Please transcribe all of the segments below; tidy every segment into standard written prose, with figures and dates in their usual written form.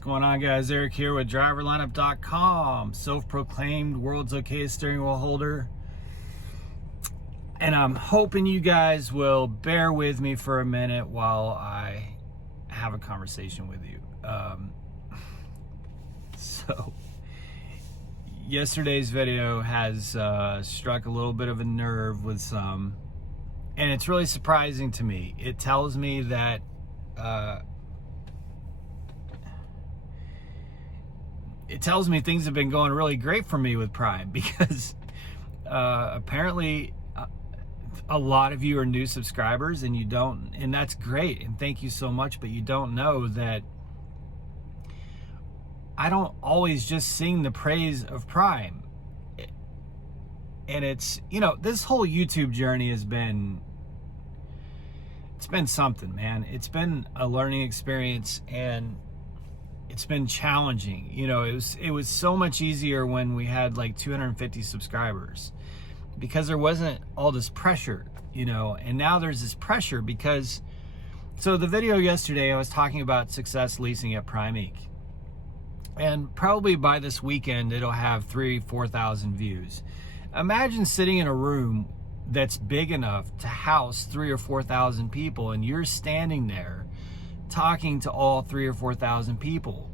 going on, guys? Eric here with driverlineup.com, self-proclaimed world's okayest steering wheel holder. And I'm hoping you guys will bear with me for a minute while I have a conversation with you. So yesterday's video has struck a little bit of a nerve with some, and it's really surprising to me. It tells me that things have been going really great for me with Prime, because apparently a lot of you are new subscribers and you don't, and that's great, and thank you so much, but you don't know that I don't always just sing the praise of Prime. And it's, you know, this whole YouTube journey has been, it's been something, man. It's been a learning experience, and it's been challenging. You know, it was so much easier when we had like 250 subscribers, because there wasn't all this pressure, you know, and now there's this pressure because, so the video yesterday, I was talking about success leasing at Prime Inc. And probably by this weekend, it'll have 3,000-4,000 views. Imagine sitting in a room that's big enough to house 3,000 or 4,000 people, and you're standing there talking to all 3,000 or 4,000 people.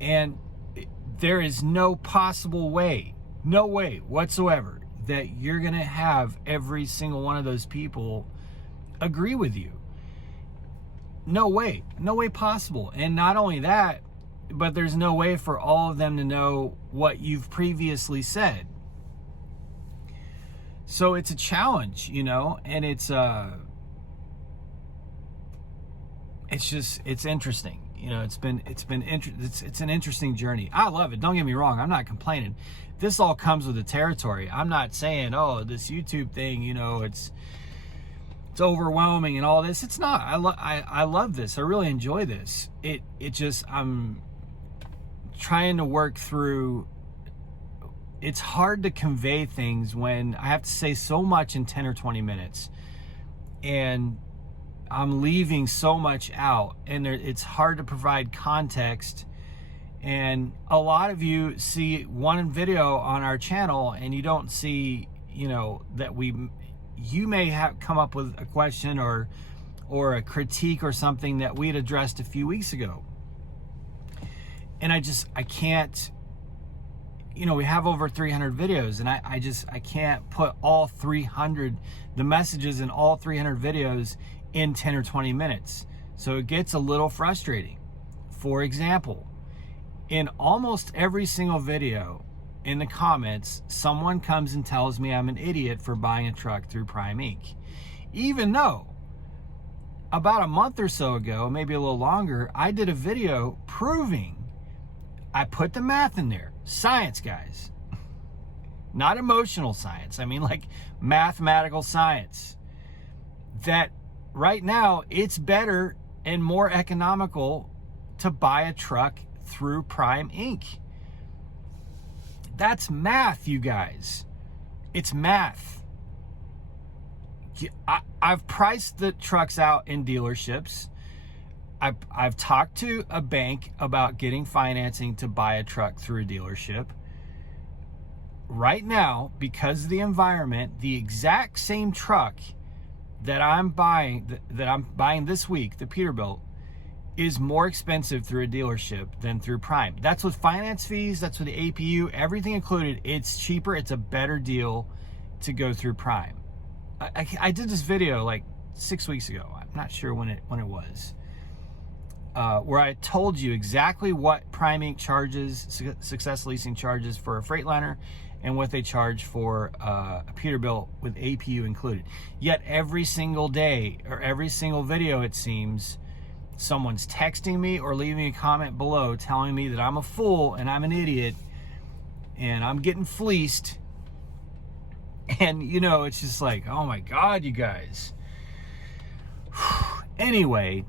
And there is no possible way, no way whatsoever, that you're gonna have every single one of those people agree with you. No way possible. And not only that, but there's no way for all of them to know what you've previously said. So it's a challenge, you know, and it's interesting. You know, it's an interesting journey. I love it. Don't get me wrong. I'm not complaining. This all comes with the territory. I'm not saying, oh, this YouTube thing, you know, it's overwhelming and all this. It's not. I love this. I really enjoy this. It just, I'm trying to work through. It's hard to convey things when I have to say so much in 10 or 20 minutes, and I'm leaving so much out, and it's hard to provide context. And a lot of you see one video on our channel and you don't see, you know, that you may have come up with a question or a critique or something that we had addressed a few weeks ago. And I can't, you know, we have over 300 videos, and I can't put all 300, the messages in all 300 videos in 10 or 20 minutes. So it gets a little frustrating. For example, in almost every single video, in the comments, someone comes and tells me I'm an idiot for buying a truck through Prime Inc. Even though about a month or so ago, maybe a little longer, I did a video proving, I put the math in there, science, guys, not emotional science. I mean, like mathematical science, that right now it's better and more economical to buy a truck through Prime Inc. That's math, you guys. It's math. I've priced the trucks out in dealerships. I've talked to a bank about getting financing to buy a truck through a dealership. Right now, because of the environment, the exact same truck that I'm buying this week, the Peterbilt, is more expensive through a dealership than through Prime. That's with finance fees, that's with the APU, everything included. It's cheaper, it's a better deal to go through Prime. I did this video like 6 weeks ago. I'm not sure when it was, where I told you exactly what Prime Inc. charges, Success Leasing charges for a Freightliner, and what they charge for a Peterbilt with APU included. Yet every single day, or every single video, it seems, someone's texting me or leaving a comment below telling me that I'm a fool and I'm an idiot and I'm getting fleeced. And, you know, it's just like, oh my God, you guys. Anyway,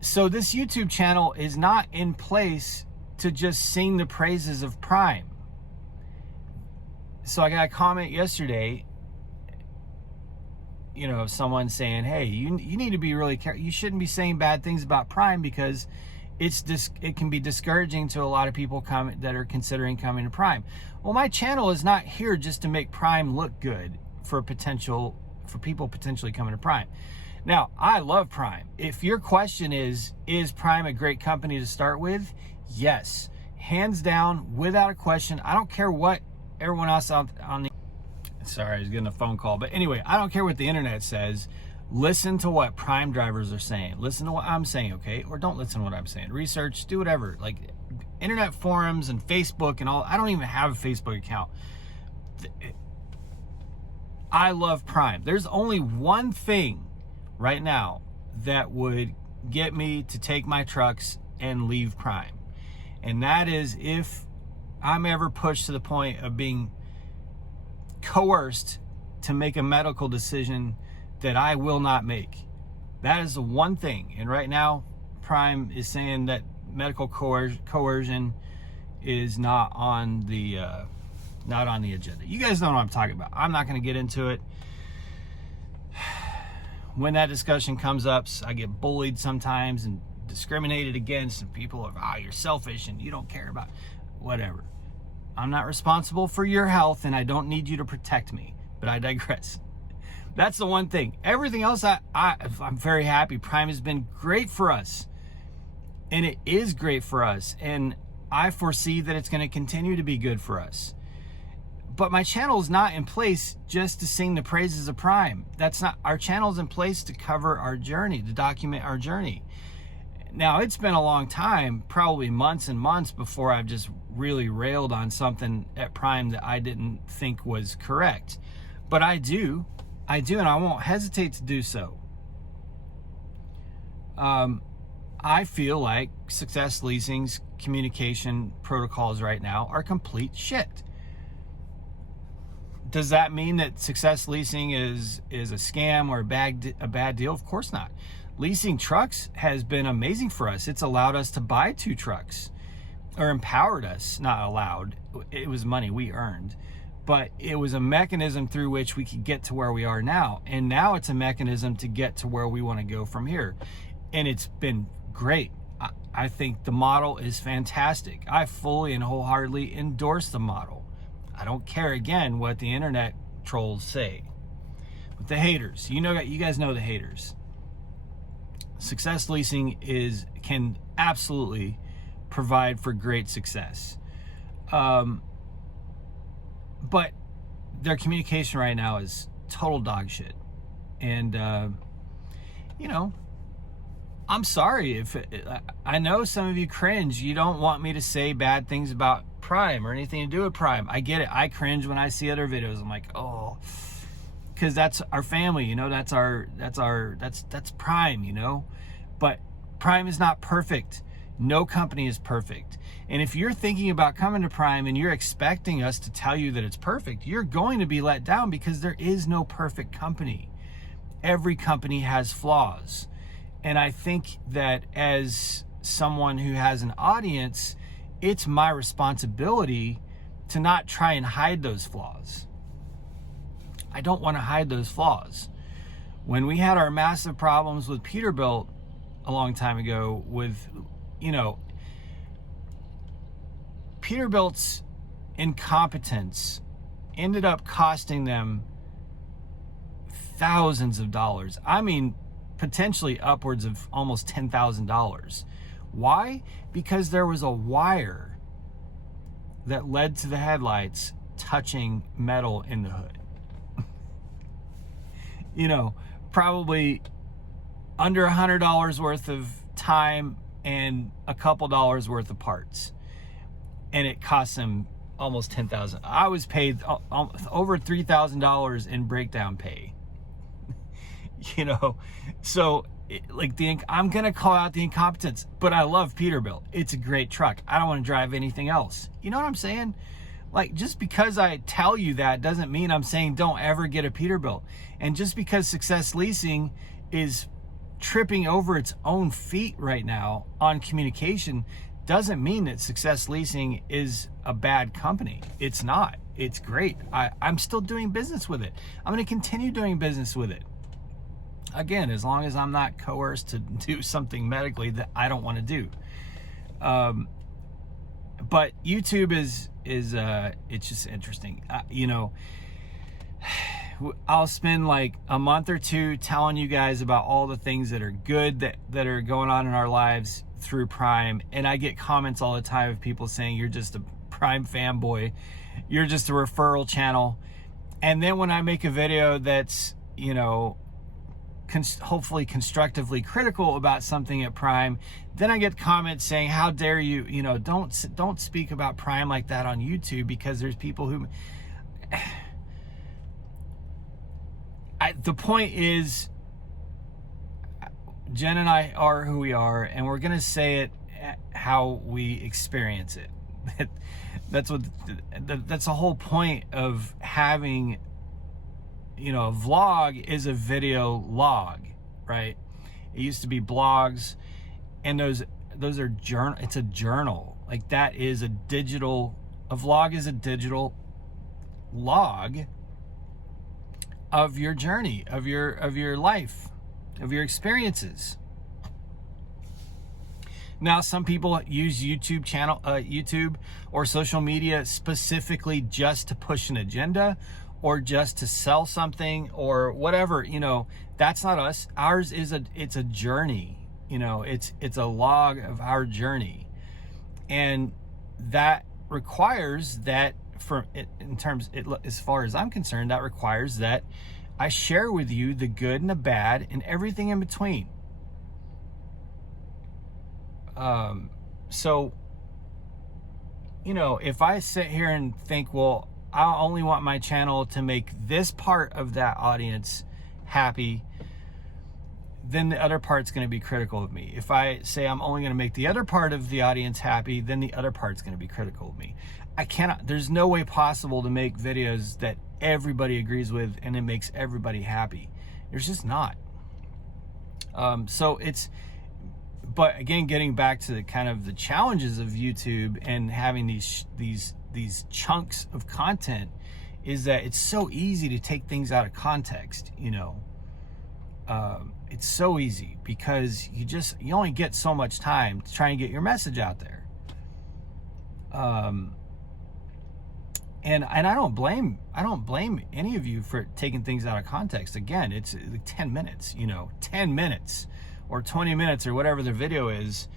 so this YouTube channel is not in place to just sing the praises of Prime. So I got a comment yesterday you know, someone saying, hey, you need to be really careful. You shouldn't be saying bad things about Prime because it can be discouraging to a lot of people that are considering coming to Prime. Well, my channel is not here just to make Prime look good for people potentially coming to Prime. Now, I love Prime. If your question is Prime a great company to start with? Yes, hands down, without a question. I don't care what everyone else on the, sorry, I was getting a phone call, but anyway, I don't care what the internet says. Listen to what Prime drivers are saying. Listen to what I'm saying, okay? Or don't listen to what I'm saying. Research, do whatever. Like internet forums and Facebook and all. I don't even have a Facebook account. I love Prime. There's only one thing right now that would get me to take my trucks and leave Prime. And that is if I'm ever pushed to the point of being coerced to make a medical decision that I will not make. That is the one thing. And right now, Prime is saying that medical coercion is not on the agenda. You guys know what I'm talking about. I'm not going to get into it. When that discussion comes up, I get bullied sometimes and discriminated against, and people are, you're selfish and you don't care about whatever. I'm not responsible for your health, and I don't need you to protect me. But I digress. That's the one thing. Everything else, I'm very happy. Prime has been great for us. And it is great for us. And I foresee that it's going to continue to be good for us. But my channel is not in place just to sing the praises of Prime. That's not, our channel is in place to cover our journey, to document our journey. Now, it's been a long time, probably months and months before I've just really railed on something at Prime that I didn't think was correct. But I do, and I won't hesitate to do so. I feel like Success Leasing's communication protocols right now are complete shit. Does that mean that Success Leasing is a scam or a bad deal? Of course not. Leasing trucks has been amazing for us. It's allowed us to buy 2 trucks, or empowered us, not allowed. It was money we earned. But it was a mechanism through which we could get to where we are now. And now it's a mechanism to get to where we want to go from here. And it's been great. I think the model is fantastic. I fully and wholeheartedly endorse the model. I don't care, again, what the internet trolls say. But the haters, you guys know the haters. Success Leasing can absolutely provide for great success. But their communication right now is total dog shit. And, I'm sorry if I know some of you cringe. You don't want me to say bad things about Prime or anything to do with Prime. I get it. I cringe when I see other videos. I'm like, oh, because that's our family, that's Prime, But Prime is not perfect. No company is perfect. And if you're thinking about coming to Prime and you're expecting us to tell you that it's perfect, you're going to be let down, because there is no perfect company. Every company has flaws. And I think that as someone who has an audience, it's my responsibility to not try and hide those flaws. I don't want to hide those flaws. When we had our massive problems with Peterbilt a long time ago with, Peterbilt's incompetence ended up costing them thousands of dollars. I mean, potentially upwards of almost $10,000. Why? Because there was a wire that led to the headlights touching metal in the hood. Probably under $100 worth of time and a couple dollars worth of parts. And it cost them almost $10,000. I was paid over $3,000 in breakdown pay. So I'm gonna call out the incompetence, but I love Peterbilt. It's a great truck. I don't want to drive anything else. You know what I'm saying? Like, just because I tell you that doesn't mean I'm saying don't ever get a Peterbilt. And just because Success Leasing is tripping over its own feet right now on communication doesn't mean that Success Leasing is a bad company. It's not. It's great. I'm still doing business with it. I'm going to continue doing business with it. Again, as long as I'm not coerced to do something medically that I don't want to do. But YouTube is it's just interesting. I'll spend like a month or two telling you guys about all the things that are good that are going on in our lives through Prime, and I get comments all the time of people saying you're just a Prime fanboy, you're just a referral channel. And then when I make a video that's, hopefully constructively critical about something at Prime, then I get comments saying, how dare you, don't speak about Prime like that on YouTube, because there's people who... the point is, Jen and I are who we are, and we're going to say it how we experience it. That's the whole point of having, a vlog is a video log, right? It used to be blogs, and those are journal. It's a journal. Like, that is a vlog is a digital log of your journey, of your life, of your experiences. Now, some people use YouTube or social media specifically just to push an agenda, or just to sell something, or whatever. That's not us. Ours is it's a journey. It's a log of our journey, and that requires that, as far as I'm concerned, that requires that I share with you the good and the bad and everything in between. So, if I sit here and think, well, I only want my channel to make this part of that audience happy, then the other part's going to be critical of me. If I say I'm only going to make the other part of the audience happy, then the other part's going to be critical of me. There's no way possible to make videos that everybody agrees with and it makes everybody happy. There's just not. But again, getting back to the kind of the challenges of YouTube and having these chunks of content, is that it's so easy to take things out of context. It's so easy because you only get so much time to try and get your message out there. And I don't blame any of you for taking things out of context. Again, it's like 10 minutes, 10 minutes or 20 minutes or whatever the video is.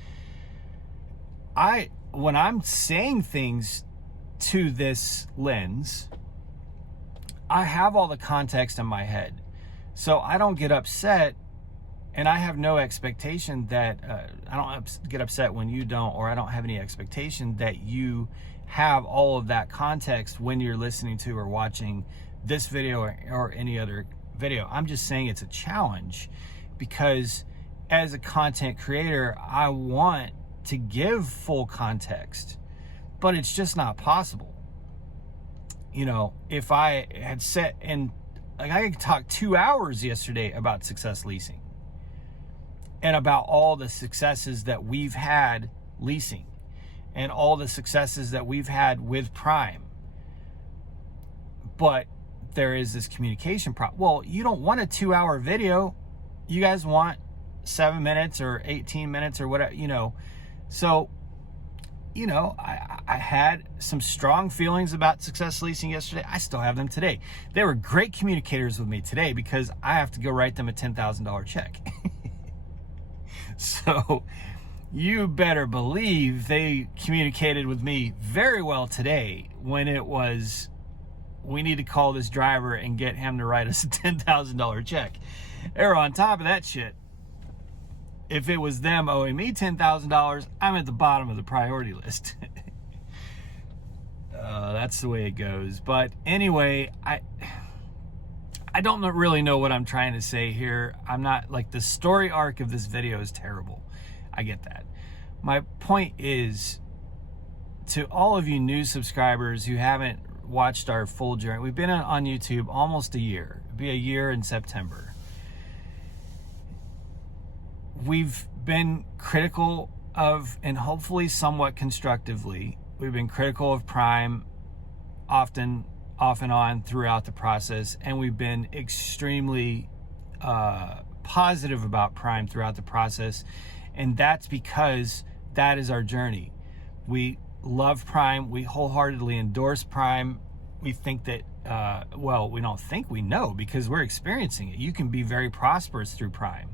When I'm saying things to this lens, I have all the context in my head. So I don't get upset, and I have no expectation that, I don't get upset when you don't, or I don't have any expectation that you have all of that context when you're listening to or watching this video or any other video. I'm just saying it's a challenge, because as a content creator, I want to give full context, but it's just not possible. If I had set, and like, I could talk 2 hours yesterday about Success Leasing and about all the successes that we've had leasing and all the successes that we've had with Prime. But there is this communication problem. Well, you don't want a 2-hour video. You guys want 7 minutes or 18 minutes or whatever, So, I had some strong feelings about Success Leasing yesterday. I still have them today. They were great communicators with me today, because I have to go write them a $10,000 check. So you better believe they communicated with me very well today when it was, we need to call this driver and get him to write us a $10,000 check. They were on top of that shit. If it was them owing me $10,000, I'm at the bottom of the priority list. That's the way it goes. But anyway, I don't really know what I'm trying to say here. I'm not, like, the story arc of this video is terrible. I get that. My point is, to all of you new subscribers who haven't watched our full journey, we've been on YouTube almost a year. It'll be a year in September. We've been critical of, and hopefully somewhat constructively, we've been critical of Prime often, off and on throughout the process, and we've been extremely positive about Prime throughout the process, and that's because that is our journey. We love Prime. We wholeheartedly endorse Prime. We think that, well, we don't think, we know, because we're experiencing it. You can be very prosperous through Prime.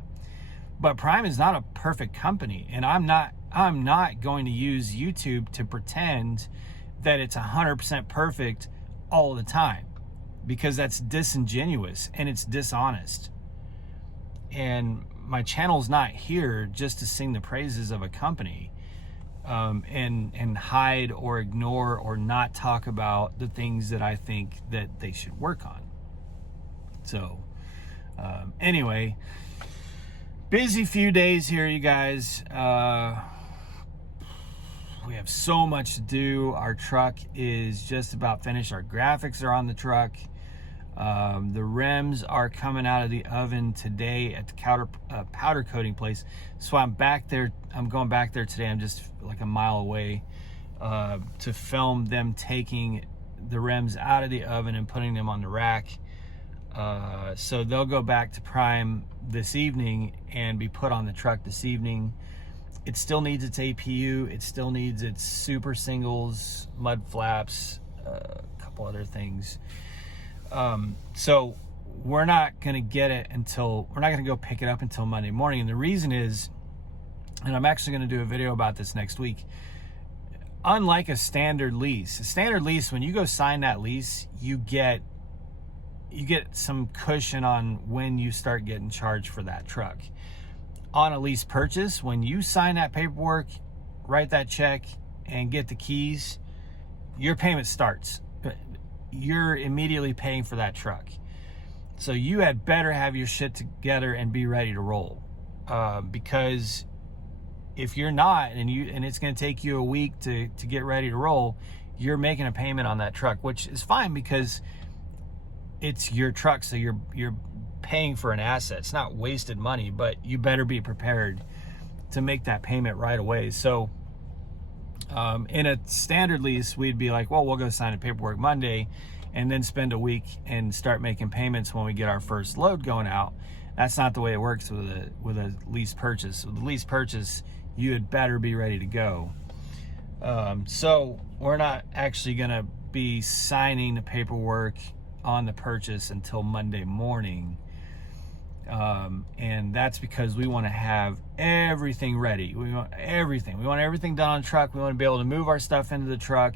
But Prime is not a perfect company, and I'm not going to use YouTube to pretend that it's 100% perfect all the time, because that's disingenuous and it's dishonest. And my channel's not here just to sing the praises of a company, and hide or ignore or not talk about the things that I think that they should work on. So anyway, busy few days here, you guys. We have so much to do. Our truck is just about finished. Our graphics are on the truck. The rims are coming out of the oven today at the powder coating place. So I'm back there. I'm going back there today. I'm just like a mile away to film them taking the rims out of the oven and putting them on the rack. So they'll go back to Prime this evening and be put on the truck this evening. It still needs its APU. It still needs its super singles, mud flaps, a couple other things. So we're not going to get it until, we're not going to go pick it up until Monday morning. And the reason is, and I'm actually going to do a video about this next week, unlike a standard lease, when you go sign that lease, you get some cushion on when you start getting charged for that truck. On a lease purchase, when you sign that paperwork, write that check, and get the keys, your payment starts. You're immediately paying for that truck. So you had better have your shit together and be ready to roll. Because if you're not, and it's going to take you a week to get ready to roll, you're making a payment on that truck, which is fine because it's your truck, so you're paying for an asset. It's not wasted money, but you better be prepared to make that payment right away. So in a standard lease, we'd be like, well, we'll go sign the paperwork Monday and then spend a week and start making payments when we get our first load going out. That's not the way it works with a lease purchase. With a lease purchase, you had better be ready to go. So we're not actually gonna be signing the paperwork on the purchase until Monday morning. And that's because we want to have everything ready. We want everything. We want everything done on the truck. We want to be able to move our stuff into the truck.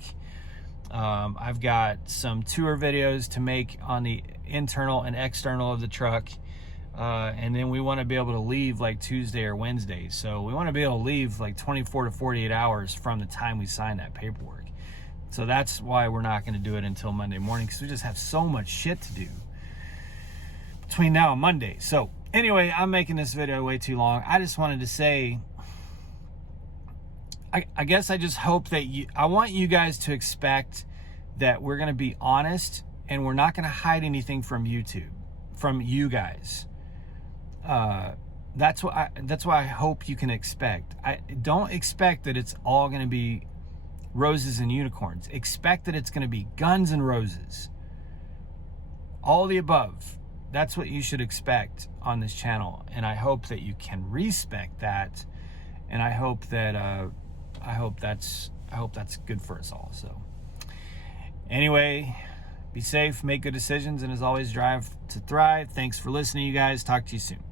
I've got some tour videos to make on the internal and external of the truck. And then we want to be able to leave like Tuesday or Wednesday. So we want to be able to leave like 24 to 48 hours from the time we sign that paperwork. So that's why we're not going to do it until Monday morning, because we just have so much shit to do between now and Monday. So anyway, I'm making this video way too long. I just wanted to say, I guess I just hope that I want you guys to expect that we're going to be honest and we're not going to hide anything from YouTube, from you guys. That's what I hope you can expect. I don't expect that it's all going to be roses and unicorns. Expect that it's going to be guns and roses. All the above. That's what you should expect on this channel, and I hope that you can respect that, and I hope that's good for us all. So anyway, be safe, make good decisions, and as always, drive to thrive. Thanks for listening, you guys. Talk to you soon.